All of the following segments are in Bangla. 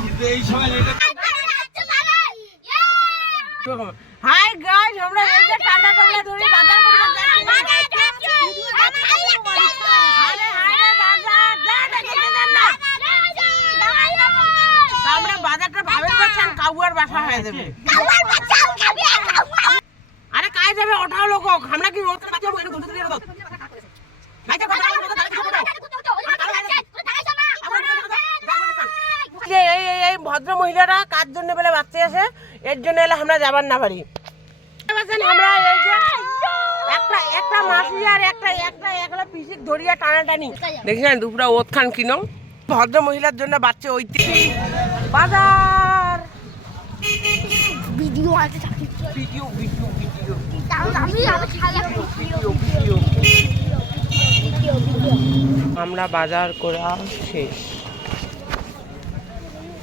কিন্তু এই সময় হাই গাইস, আমরা এই যে টাটা টাটা ধরে বাজার করতে যাচ্ছি। আরে আরে বাজার দেখতে দেন না। আমরা বাজারটা ভাবে করছেন কাউয়ার বাসা হয়ে যাবে। আরে কাই যাবে ওঠাও লোক, আমরা কি রোদ পাচ্ছি এনে দুধ দিয়ে দাও। লাইতে কথা এই ভদ্র মহিলারা কার জন্য বলে বাচ্চা আছে, এর জন্য এলে আমরা যাবার না পারি। আমরা এই যে একটা মাসি আর একটা পিসিক ধরিয়া টানাটানি দেখছেন দুপুরা ওত খান কিনো ভদ্র মহিলার জন্য বাচ্চা ঐতিহ্য বাজার ভিডিও আছে ভিডিও ভিডিও ভিডিও আমরা বাজার করা শেষ,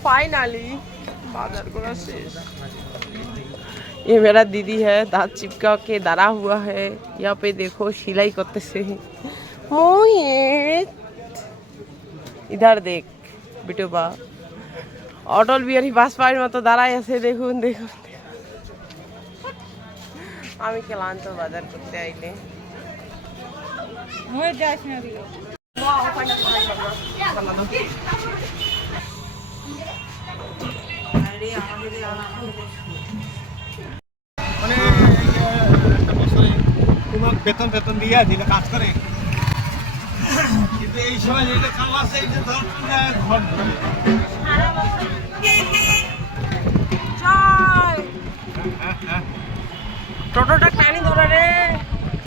फाइनली बाजार करा शेष। ये मेरा दीदी है, दांत चिपका के डरा हुआ है। यहाँ पे देखो सिलाई करते से मोहित, इधर देख बिटू बा अटल बिहारी वाजपेयीर मतो दाঁড়ায় আছে। দেখুন দেখুন আমি ক্লান্ত বাজার করতে আইলে হয়ে যাস না দিও বাহ ফাইনালি মানে তোমার বেতন বেতন দিয়ে দিলে কাজ করে, কিন্তু এই সময় যেটা চালাচ্ছে এই যে ধর ঘর ধরে টোটোটা টানি ধরে রে।